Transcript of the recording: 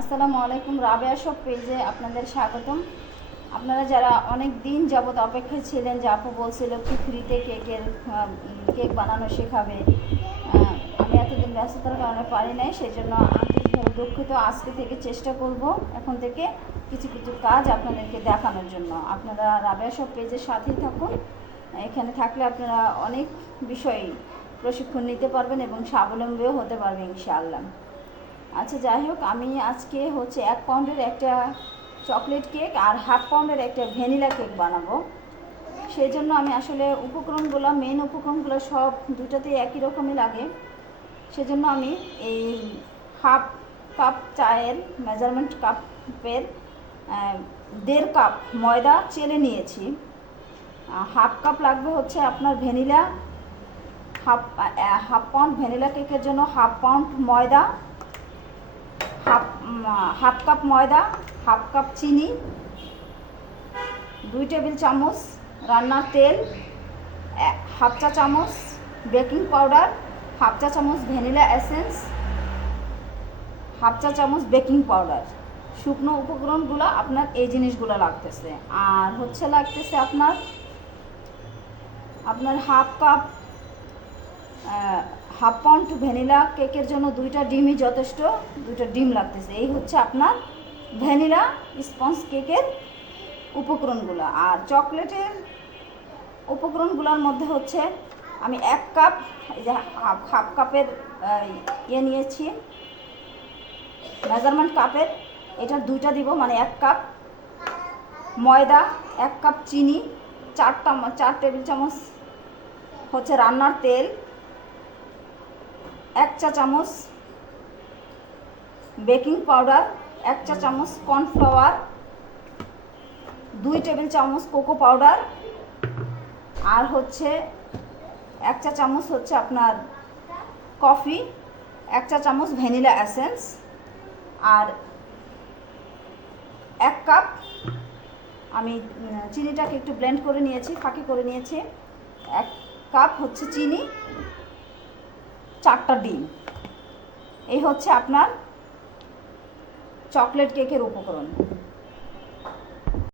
আসসালামু আলাইকুম, রাবেয়া শপ পেজে আপনাদের স্বাগতম। আপনারা যারা অনেক দিন যাবত অপেক্ষায় ছিলেন যে আপু বলছিল কি ফ্রিতে কেক বানানো শেখাবে, আমি এতদিন ব্যস্ততার কারণে পারি নাই, সেই জন্য আন্তরিকভাবে দুঃখিত। আজকে থেকে চেষ্টা করব এখন থেকে কিছু কিছু কাজ আপনাদেরকে দেখানোর জন্য। আপনারা রাবেয়া শপ পেজের সাথেই থাকুন। এখানে থাকলে আপনারা অনেক বিষয় প্রশিক্ষণ নিতে পারবেন এবং স্বাবলম্বীও হতে পারবেন ইনশাআল্লাহ। আচ্ছা, যাই হোক, আমি আজকে 1 পাউন্ডের একটা চকলেট কেক আর হাফ পাউন্ডের একটা ভ্যানিলা কেক বানাবো। সেই জন্য আমি আসলে মেন উপকরণগুলো সব দুটাতেই একই রকমই লাগে। সেজন্য আমি এই হাফ কাপ চায়ের মেজারমেন্ট কাপের 1.5 কাপ ময়দা চেলে নিয়েছি। হাফ কাপ লাগবে হচ্ছে আপনার ভ্যানিলা, হাফ পাউন্ড ভ্যানিলা কেকের জন্য হাফ পাউন্ড ময়দা, হাফ কাপ ময়দা, হাফ কাপ চিনি, 2 টেবিল চামচ রান্নার তেল, হাফ চা চামচ বেকিং পাউডার, হাফ চা চামচ ভ্যানিলা এসেন্স, হাফ চা চামচ বেকিং পাউডার। শুকনো উপকরণগুলো আপনার এই জিনিসগুলো লাগতেছে। আর লাগতেছে আপনার হাফ পাউন্ড ভ্যানিলা কেকের জন্য 2টা ডিমই যথেষ্ট, 2টা ডিম লাগতেছে। এই হচ্ছে আপনার ভ্যানিলা স্পঞ্জ কেকের উপকরণগুলো। আর চকলেটের উপকরণগুলোর মধ্যে হচ্ছে আমি 1 কাপ, এই যে হাফ কাপের নিয়েছি মেজারমেন্ট কাপের, এটা 2টা দিব, মানে 1 কাপ ময়দা, 1 কাপ চিনি, 4 টেবিল চামচ হচ্ছে রান্নার তেল, 1 চা চামচ বেকিং পাউডার, 1 চা চামচ কর্নফ্লাওয়ার, 2 টেবিল চামচ কোকো পাউডার, আর হচ্ছে 1 চা চামচ হচ্ছে আপনার কফি, 1 চা চামচ ভ্যানিলা এসেন্স, আর 1 কাপ আমি চিনিটাকে একটু ব্লেন্ড করে নিয়েছি, ফাঁকি করে নিয়েছি। 1 কাপ হচ্ছে চিনি, 4টা ডিম। এই হচ্ছে আপনার চকলেট কেকের উপকরণ।